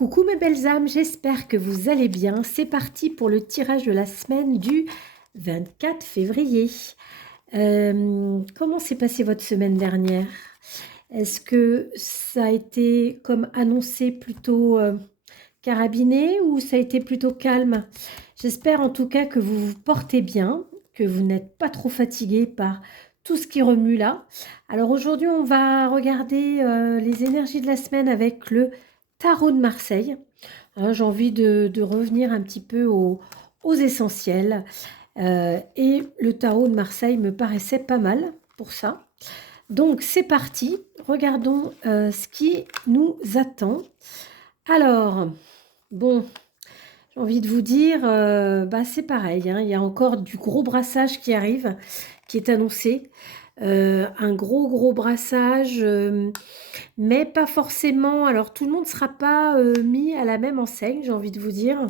Coucou mes belles âmes, j'espère que vous allez bien. C'est parti pour le tirage de la semaine du 24 février. Comment s'est passée votre semaine dernière? Est-ce que ça a été, comme annoncé, plutôt carabiné ou ça a été plutôt calme? J'espère en tout cas que vous vous portez bien, que vous n'êtes pas trop fatigué par tout ce qui remue là. Alors aujourd'hui, on va regarder les énergies de la semaine avec le tarot de Marseille. Hein, j'ai envie de revenir un petit peu aux essentiels. Et le tarot de Marseille me paraissait pas mal pour ça. Donc c'est parti, regardons ce qui nous attend. Alors, bon, j'ai envie de vous dire, c'est pareil, hein, il y a encore du gros brassage qui arrive, qui est annoncé. Un gros brassage, mais pas forcément. Alors tout le monde ne sera pas mis à la même enseigne, j'ai envie de vous dire.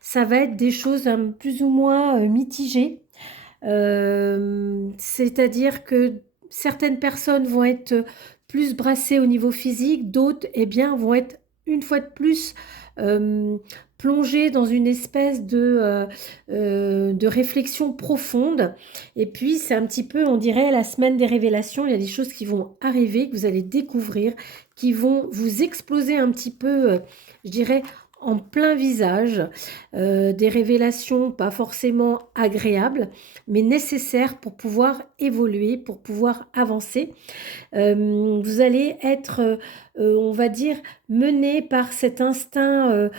Ça va être des choses plus ou moins mitigées. C'est-à-dire que certaines personnes vont être plus brassées au niveau physique, d'autres vont être une fois de plus plongées dans une espèce de réflexion profonde. Et puis c'est un petit peu, on dirait, la semaine des révélations. Il y a des choses qui vont arriver, que vous allez découvrir, qui vont vous exploser un petit peu, je dirais, en plein visage, des révélations pas forcément agréables, mais nécessaires pour pouvoir évoluer, pour pouvoir avancer. Vous allez être, on va dire, mené par cet instinct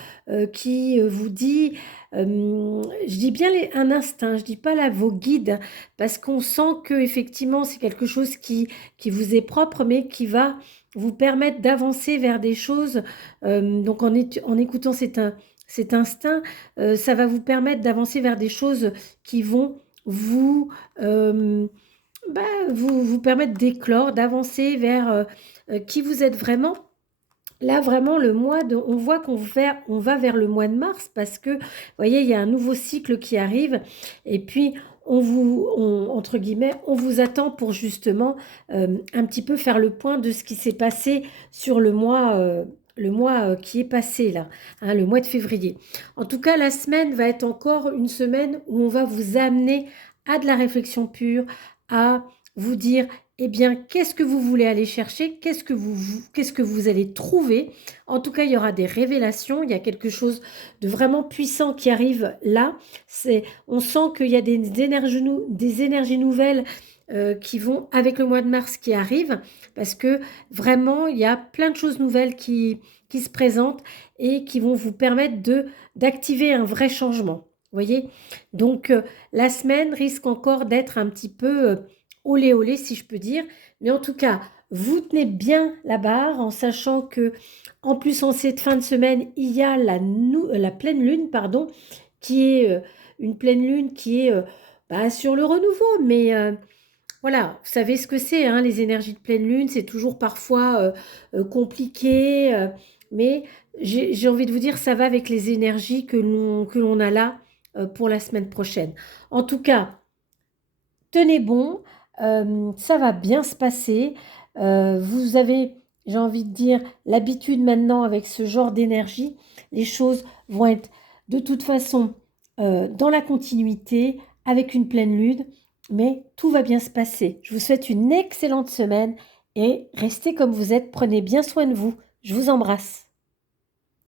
qui vous dit, je dis bien un instinct, je dis pas là vos guides, parce qu'on sent que effectivement c'est quelque chose qui vous est propre, mais qui va vous permettre d'avancer vers des choses. Donc en écoutant cet instinct, ça va vous permettre d'avancer vers des choses qui vont vous, vous permettre d'éclore, d'avancer vers qui vous êtes vraiment. Là, vraiment, on voit on va vers le mois de mars parce que, vous voyez, il y a un nouveau cycle qui arrive et puis entre guillemets, on vous attend pour justement un petit peu faire le point de ce qui s'est passé sur le mois qui est passé là, hein, le mois de février. En tout cas, la semaine va être encore une semaine où on va vous amener à de la réflexion pure, à vous dire eh bien, qu'est-ce que vous voulez aller chercher? Qu'est-ce que vous allez trouver? En tout cas, il y aura des révélations. Il y a quelque chose de vraiment puissant qui arrive là. On sent qu'il y a des énergies nouvelles qui vont avec le mois de mars qui arrive parce que vraiment, il y a plein de choses nouvelles qui se présentent et qui vont vous permettre d'activer un vrai changement. Vous voyez? Donc, la semaine risque encore d'être un petit peu olé olé si je peux dire, mais en tout cas vous tenez bien la barre en sachant que en plus en cette fin de semaine il y a la pleine lune pardon qui est une pleine lune qui est sur le renouveau, mais voilà, vous savez ce que c'est, hein, les énergies de pleine lune, c'est toujours parfois compliqué, mais j'ai envie de vous dire ça va avec les énergies que l'on a là pour la semaine prochaine. En tout cas, tenez bon, ça va bien se passer. Vous avez, j'ai envie de dire, l'habitude maintenant avec ce genre d'énergie. Les choses vont être de toute façon dans la continuité avec une pleine lune, mais tout va bien se passer. Je vous souhaite une excellente semaine et restez comme vous êtes. Prenez bien soin de vous. Je vous embrasse.